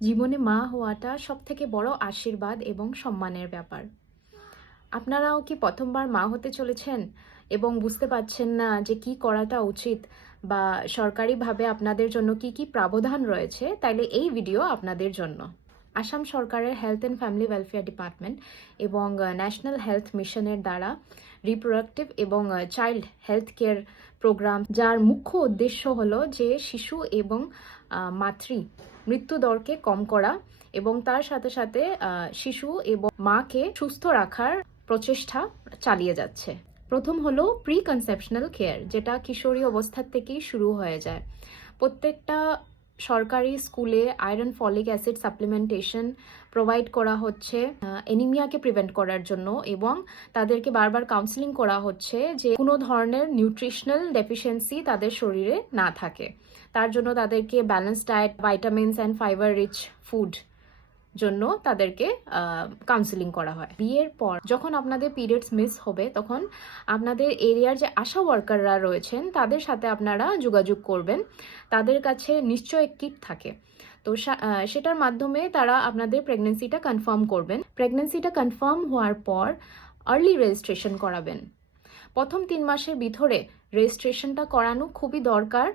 জীবনে মা হওয়াটা সবথেকে বড় আশীর্বাদ এবং সম্মানের ব্যাপার। আপনারাও কি প্রথমবার মা হতে চলেছেন এবং বুঝতে পারছেন না যে কি করাটা উচিত বা সরকারিভাবে আপনাদের জন্য কি কি প্রাবধান রয়েছে? তাইলে এই ভিডিও আপনাদের জন্য। আসাম সরকারের health and family welfare department এবং ন্যাশনাল হেলথ মিশনের দ্বারা রিপ্রোডাক্টিভ এবং চাইল্ড হেলথ কেয়ার প্রোগ্রাম, যার মুখ্য উদ্দেশ্য হলো যে শিশু এবং মাতৃ মৃত্যুদরকে কম করা এবং তার সাথে সাথে শিশু এবং মাকে সুস্থ রাখার প্রচেষ্টা চালিয়ে যাচ্ছে। প্রথম হলো প্রি কনসেপশনাল কেয়ার, যেটা কিশোরী অবস্থা থেকেই শুরু হয়ে যায়। প্রত্যেকটা সরকারি স্কুলে iron folic acid supplementation provide করা হচ্ছে এনিমিয়াকে প্রিভেন্ট করার জন্য, এবং তাদেরকে বারবার কাউন্সিলিং করা হচ্ছে যে কোনো ধরনের নিউট্রিশনাল ডেফিসিয়েন্সি তাদের শরীরে না থাকে। তার জন্য তাদেরকে balance diet, vitamins and fibre rich food জন্য তাদেরকে কাউন্সিলিং করা হয়। বিয়ের পর যখন আপনাদের পিরিয়ডস মিস হবে, তখন আপনাদের এরিয়ার যে আশা ওয়ার্কাররা রয়েছেন তাদের সাথে আপনারা যোগাযোগ করবেন। তাদের কাছে নিশ্চয় কিট থাকে, তো সেটার মাধ্যমে তারা আপনাদের প্রেগনেন্সিটা কনফার্ম করবেন। প্রেগনেন্সিটা কনফার্ম হওয়ার পর আর্লি রেজিস্ট্রেশন করাবেন। প্রথম 3 মাসের ভিতরে রেজিস্ট্রেশনটা করানো খুবই দরকার,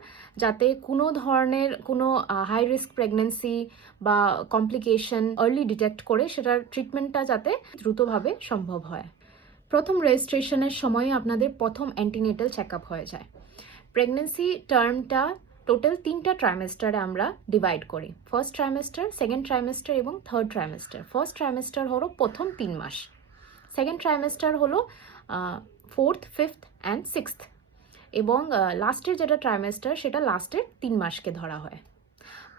যাতে কোনো ধরনের কোনো হাই রিস্ক প্রেগনেন্সি বা কমপ্লিকেশন আর্লি ডিটেক্ট করে সেটার ট্রিটমেন্টটা যাতে দ্রুতভাবে সম্ভব হয়। প্রথম রেজিস্ট্রেশনের সময় আপনাদের প্রথম অ্যান্টিনেটাল চেক আপ হয়ে যায়। প্রেগনেন্সি টার্মটা টোটাল 3টা ট্রাইমেস্টারে আমরা ডিভাইড করি: ফার্স্ট ট্রাইমেস্টার, সেকেন্ড ট্রাইমেস্টার এবং থার্ড ট্রাইমেস্টার। ফার্স্ট ট্রাইমেস্টার হলো প্রথম 3 মাস, সেকেন্ড ট্রাইমেস্টার হলো 4th, 5th অ্যান্ড 6th, এবং লাস্টের যেটা ট্রাইমেস্টার সেটা লাস্টের 3 মাসকে ধরা হয়।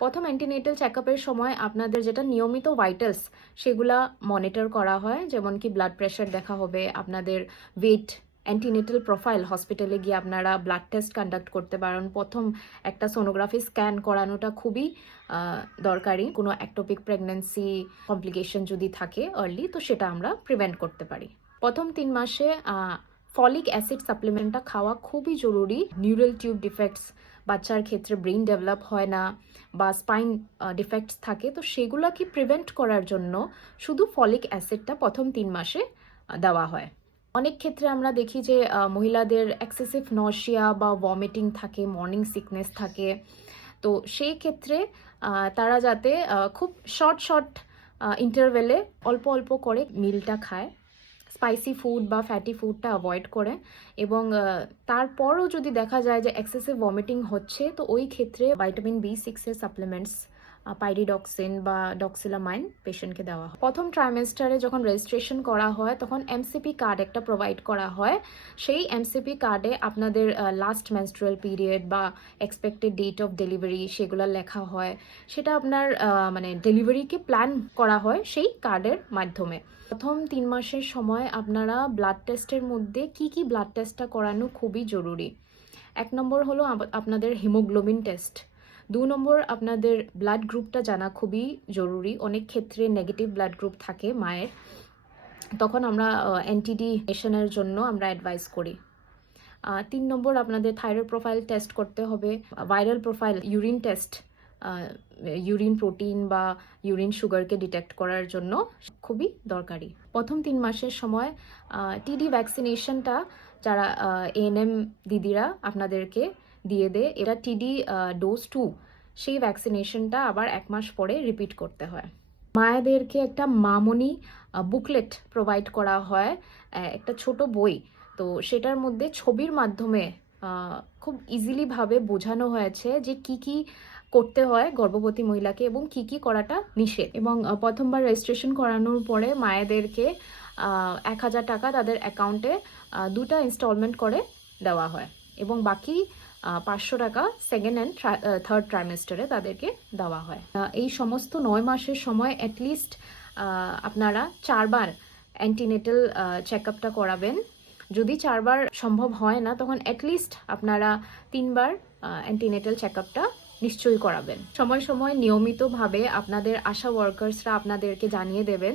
প্রথম অ্যান্টিনেটাল চেক আপের সময় আপনাদের যেটা নিয়মিত ভাইটালস সেগুলা মনিটর করা হয়, যেমন কি ব্লাড প্রেশার দেখা হবে, আপনাদের ওয়েট, অ্যান্টিনেটাল প্রোফাইল। হসপিটালে গিয়ে আপনারা ব্লাড টেস্ট কন্ডাক্ট করতে পারেন। প্রথম একটা সোনোগ্রাফি স্ক্যান করানোটা খুবই দরকারি। কোনো অ্যাক্টোপিক প্রেগনেন্সি কমপ্লিকেশন যদি থাকে আর্লি, তো সেটা আমরা প্রিভেন্ট করতে পারি। প্রথম 3 মাসে ফলিক অ্যাসিড সাপ্লিমেন্টটা খাওয়া খুবই জরুরি। নিউরাল টিউব ডিফেক্টস বাচ্চার ক্ষেত্রে ব্রেইন ডেভেলপ হয় না বা স্পাইন ডিফেক্টস থাকে, তো সেগুলোকে প্রিভেন্ট করার জন্য শুধু ফলিক অ্যাসিডটা প্রথম 3 মাসে দেওয়া হয়। অনেক ক্ষেত্রে আমরা দেখি যে মহিলাদের এক্সেসিভ নশিয়া বা ভমিটিং থাকে, মর্নিং সিকনেস থাকে, তো সেই ক্ষেত্রে তারা যাতে খুব শর্ট শর্ট ইন্টারভেলে অল্প অল্প করে মিলটা খায়, স্পাইসি ফুড বা ফ্যাটি ফুডটা অ্যাভয়েড করে, এবং তারপরও যদি দেখা যায় যে এক্সেসিভ ভমিটিং হচ্ছে, তো ওই ক্ষেত্রে ভাইটামিন B6-এর সাপ্লিমেন্টস, পাইরিডক্সিন বা ডক্সিলামাইন পেশেন্টকে দেওয়া হয়। প্রথম ট্রাইমেস্টারে যখন রেজিস্ট্রেশন করা হয় তখন এমসিপি কার্ড একটা প্রোভাইড করা হয়। সেই এমসিপি কার্ডে আপনাদের লাস্ট মেনস্ট্রুয়াল পিরিয়ড বা এক্সপেক্টেড ডেট অফ ডেলিভারি সেগুলো লেখা হয়। সেটা আপনার মানে ডেলিভারিকে প্ল্যান করা হয় সেই কার্ডের মাধ্যমে। প্রথম 3 মাসের সময় আপনারা ব্লাড টেস্টের মধ্যে কি ব্লাড টেস্টটা করানো খুবই জরুরি। 1 নম্বর হলো আপনাদের হিমোগ্লোবিন টেস্ট। 2 নম্বর আপনাদের ব্লাড গ্রুপটা জানা খুবই জরুরি। অনেক ক্ষেত্রে নেগেটিভ ব্লাড গ্রুপ থাকে মায়ের, তখন আমরা এনটিডি নেশনের জন্য আমরা অ্যাডভাইস করি। 3 নম্বর আপনাদের থাইরয়েড প্রোফাইল টেস্ট করতে হবে। Viral profile urine test, urine protein বা ইউরিন সুগারকে ডিটেক্ট করার জন্য খুবই দরকারি। প্রথম 3 মাসের সময় টিডি ভ্যাকসিনেশনটা যারা এএনএম দিদিরা আপনাদেরকে দিয়ে দেয়, এটা টিডি ডোজ 2, সেই ভ্যাকসিনেশনটা আবার 1 মাস পরে রিপিট করতে হয়। মায়েদেরকে একটা মামনি বুকলেট প্রোভাইড করা হয়, একটা ছোট বই। তো সেটার মধ্যে ছবির মাধ্যমে খুব ইজিলি ভাবে বোঝানো হয়েছে যে কি করতে হয় গর্ভবতী মহিলাকে এবং কি করাটা নিষেধ। এবং প্রথমবার রেজিস্ট্রেশন করানোর পরে মায়েদেরকে 1000 টাকা তাদের অ্যাকাউন্টে 2টা ইনস্টলমেন্ট করে দেওয়া হয়, এবং বাকি 500 টাকা সেকেন্ড অ্যান্ড থার্ড ট্রাইমেস্টারে তাদেরকে দেওয়া হয়। এই সমস্ত 9 মাসের সময় অ্যাটলিস্ট আপনারা 4 বার অ্যান্টিনেটাল চেক আপটা করাবেন। যদি 4 বার সম্ভব হয় না, তখন অ্যাটলিস্ট আপনারা 3 বার অ্যান্টিনেটাল চেক আপটা নিশ্চয়ই করাবেন। সময় সময় নিয়মিতভাবে আপনাদের আশা ওয়ার্কার্সরা আপনাদেরকে জানিয়ে দেবেন।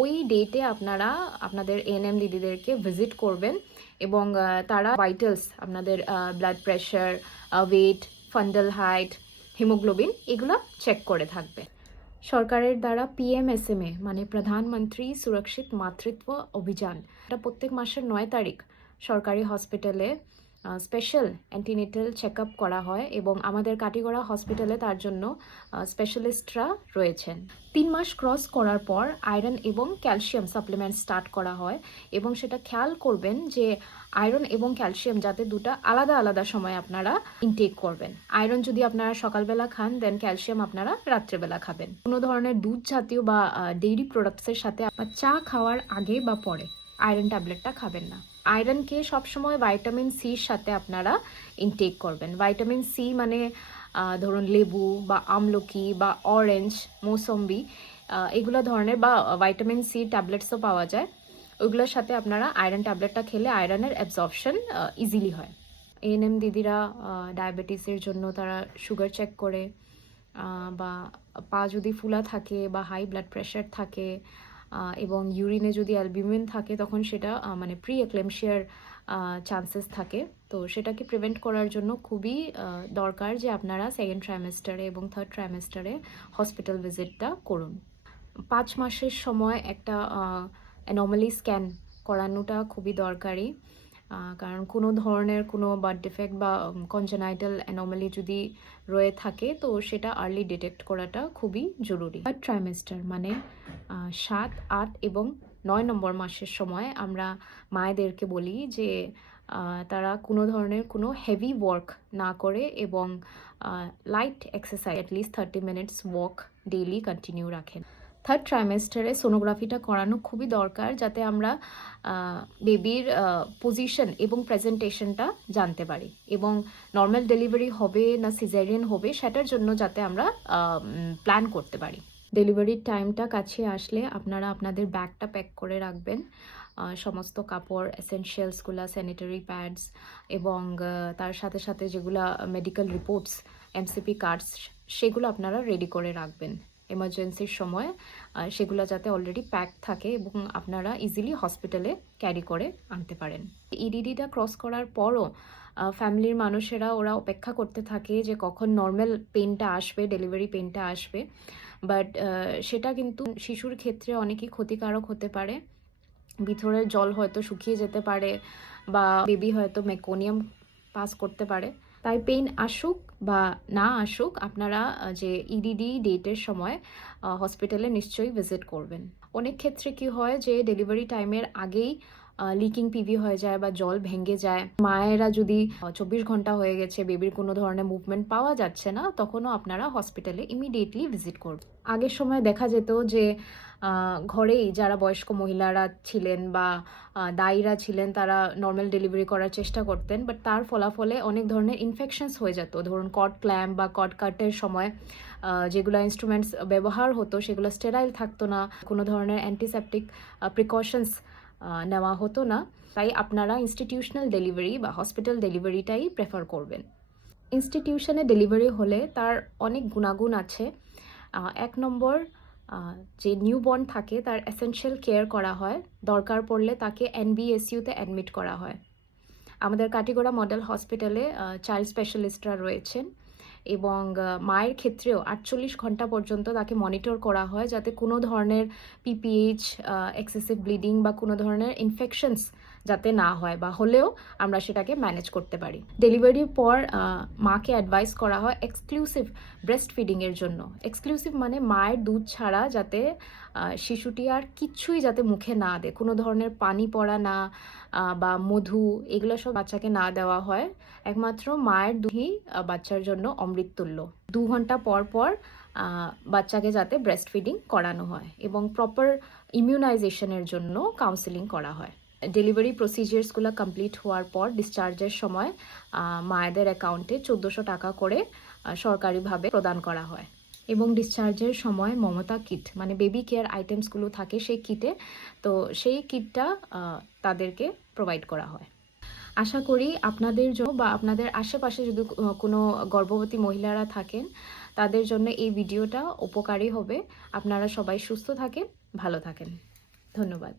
ওই ডেটে আপনারা আপনাদের এএনএম দিদিদেরকে ভিজিট করবেন, এবং তারা ভাইটালস, আপনাদের blood pressure, weight, fundal height, haemoglobin এগুলো চেক করে থাকবে। সরকারের দ্বারা পিএমএসএমএ মানে প্রধানমন্ত্রী সুরক্ষিত মাতৃত্ব অভিযান, এটা প্রত্যেক মাসের 9 তারিখ সরকারি হসপিটালে স্পেশাল অ্যান্টিনেটাল চেক আপ করা হয় এবং আমাদের কাটিগড়া হসপিটালে তার জন্য স্পেশালিস্টরা রয়েছেন। 3 মাস ক্রস করার পর আয়রন এবং ক্যালসিয়াম সাপ্লিমেন্ট স্টার্ট করা হয় এবং সেটা খেয়াল করবেন যে আয়রন এবং ক্যালসিয়াম যাতে দুটা আলাদা আলাদা সময় আপনারা ইনটেক করবেন। আয়রন যদি আপনারা সকালবেলা খান, দেন ক্যালসিয়াম আপনারা রাত্রেবেলা খাবেন। কোনো ধরনের দুধ জাতীয় বা ডেইরি প্রোডাক্টসের সাথে চা খাওয়ার আগে বা পরে আয়রন ট্যাবলেটটা খাবেন না। আয়রনকে সবসময় ভাইটামিন সির সাথে আপনারা ইনটেক করবেন। ভাইটামিন সি মানে ধরুন লেবু বা আমলকি বা অরেঞ্জ, মৌসম্বি, এগুলো ধরনের বা ভাইটামিন সি ট্যাবলেটসও পাওয়া যায়। ওইগুলোর সাথে আপনারা আয়রন ট্যাবলেটটা খেলে আয়রনের অ্যাবজর্পশন ইজিলি হয়। এএনএম দিদিরা ডায়াবেটিসের জন্য তারা সুগার চেক করে, বা পা যদি ফুলা থাকে বা হাই ব্লাড প্রেশার থাকে এবং ইউরিনে যদি অ্যালবিউমিন থাকে, তখন সেটা মানে প্রি এক্লেমশিয়ার চান্সেস থাকে। তো সেটাকে প্রিভেন্ট করার জন্য খুবই দরকার যে আপনারা সেকেন্ড ট্রাইমেস্টারে এবং থার্ড ট্রাইমেস্টারে হসপিটাল ভিজিটটা করুন। 5 মাসের সময় একটা অ্যানোমালি স্ক্যান করানোটা খুবই দরকারি, কারণ কোনো ধরনের কোনো বার্থ ডিফেক্ট বা কনজেনাইটাল অ্যানোমালি যদি রয়ে থাকে তো সেটা আর্লি ডিটেক্ট করাটা খুবই জরুরি। থার্ড ট্রাইমেস্টার মানে 7, 8 এবং 9 নম্বর মাসের সময় আমরা মায়েদেরকে বলি যে তারা কোনো ধরনের কোনো হেভি ওয়ার্ক না করে এবং light exercise at least 30 minutes walk daily continue রাখেন। থার্ড ট্রাইমেস্টারে সোনোগ্রাফিটা করানো খুবই দরকার, যাতে আমরা বেবির পজিশন এবং প্রেজেন্টেশনটা জানতে পারি এবং নর্মাল ডেলিভারি হবে না সিজারিয়ান হবে সেটার জন্য যাতে আমরা প্ল্যান করতে পারি। ডেলিভারির টাইমটা কাছে আসলে আপনারা আপনাদের ব্যাগটা প্যাক করে রাখবেন। সমস্ত কাপড়, এসেনশিয়ালসগুলো, স্যানিটারি প্যাডস এবং তার সাথে সাথে যেগুলো মেডিকেল রিপোর্টস, এমসিপি কার্ডস, সেগুলো আপনারা রেডি করে রাখবেন। এমার্জেন্সির সময় সেগুলো যাতে অলরেডি প্যাক থাকে এবং আপনারা ইজিলি হসপিটালে ক্যারি করে আনতে পারেন। ইডিডিটা ক্রস করার পরও ফ্যামিলির মানুষেরা ওরা অপেক্ষা করতে থাকে যে কখন নর্মাল পেনটা আসবে, ডেলিভারি পেনটা আসবে। বাট সেটা কিন্তু শিশুর ক্ষেত্রে অনেকই ক্ষতিকারক হতে পারে। ভিতরের জল হয়তো শুকিয়ে যেতে পারে বা বেবি হয়তো মেকোনিয়াম পাস করতে পারে। তাই পেইন আসুক বা না আসুক, আপনারা যে ইডিডি ডেটের সময় হসপিটালে নিশ্চয়ই ভিজিট করবেন। অনেক ক্ষেত্রে কি হয় যে ডেলিভারি টাইমের আগেই লিকিং পিভি হয়ে যায় বা জল ভেঙে যায়। মায়েরা যদি 24 ঘন্টা হয়ে গেছে বেবির কোনো ধরনের মুভমেন্ট পাওয়া যাচ্ছে না, তখনও আপনারা হসপিটালে ইমিডিয়েটলি ভিজিট করবেন। আগের সময় দেখা যেত যে ঘরেই যারা বয়স্ক মহিলারা ছিলেন বা দায়ীরা ছিলেন তারা নর্মাল ডেলিভারি করার চেষ্টা করতেন, বাট তার ফলাফলে অনেক ধরনের ইনফেকশনস হয়ে যেত। ধরুন কট ক্ল্যাম্প বা কট কাটের সময় যেগুলো ইনস্ট্রুমেন্টস ব্যবহার হতো সেগুলো স্টেরাইল থাকতো না, কোনো ধরনের অ্যান্টিসেপটিক প্রিকশনস নেওয়া হতো না। তাই আপনারা ইনস্টিটিউশনাল ডেলিভারি বা হসপিটাল ডেলিভারিটাই প্রেফার করবেন। ইনস্টিটিউশনে ডেলিভারি হলে তার অনেক গুণাগুণ আছে। 1 নম্বর, যে নিউবর্ন থাকে তার এসেনশিয়াল কেয়ার করা হয়, দরকার পড়লে তাকে এনবিএসইউতে অ্যাডমিট করা হয়। আমাদের কাটিগড়া মডেল হসপিটালে চাইল্ড স্পেশালিস্টরা রয়েছেন এবং মায়ের ক্ষেত্রেও 48 ঘন্টা পর্যন্ত তাকে মনিটর করা হয় যাতে কোনো ধরনের পিপিএইচ, এক্সেসিভ ব্লিডিং বা কোনো ধরনের ইনফেকশনস যাতে না হয়, বা হলেও আমরা সেটাকে ম্যানেজ করতে পারি। ডেলিভারির পর মাকে অ্যাডভাইস করা হয় এক্সক্লুসিভ ব্রেস্ট ফিডিংয়ের জন্য। এক্সক্লুসিভ মানে মায়ের দুধ ছাড়া যাতে শিশুটি আর কিচ্ছুই যাতে মুখে না দেয়, কোনো ধরনের পানি পড়া না বা মধু, এগুলো সব বাচ্চাকে না দেওয়া হয়। একমাত্র মায়ের দুধই বাচ্চার জন্য অমৃততুল্য। 2 ঘন্টা পর পর বাচ্চাকে যাতে ব্রেস্ট ফিডিং করানো হয় এবং প্রপার ইমিউনাইজেশনের জন্য কাউন্সেলিং করা হয়। ডেলিভারি প্রসিজিয়ার্সগুলো কমপ্লিট হওয়ার পর ডিসচার্জের সময় মায়েদের অ্যাকাউন্টে 1400 টাকা করে সরকারিভাবে প্রদান করা হয় এবং ডিসচার্জের সময় মমতা কিট মানে বেবি কেয়ার আইটেমসগুলো থাকে সেই কিটে, তো সেই কিটটা তাদেরকে প্রোভাইড করা হয়। আশা করি আপনাদের জন্য বা আপনাদের আশেপাশে যদি কোনো গর্ভবতী মহিলারা থাকেন তাদের জন্য এই ভিডিওটা উপকারী হবে। আপনারা সবাই সুস্থ থাকেন, ভালো থাকেন। ধন্যবাদ।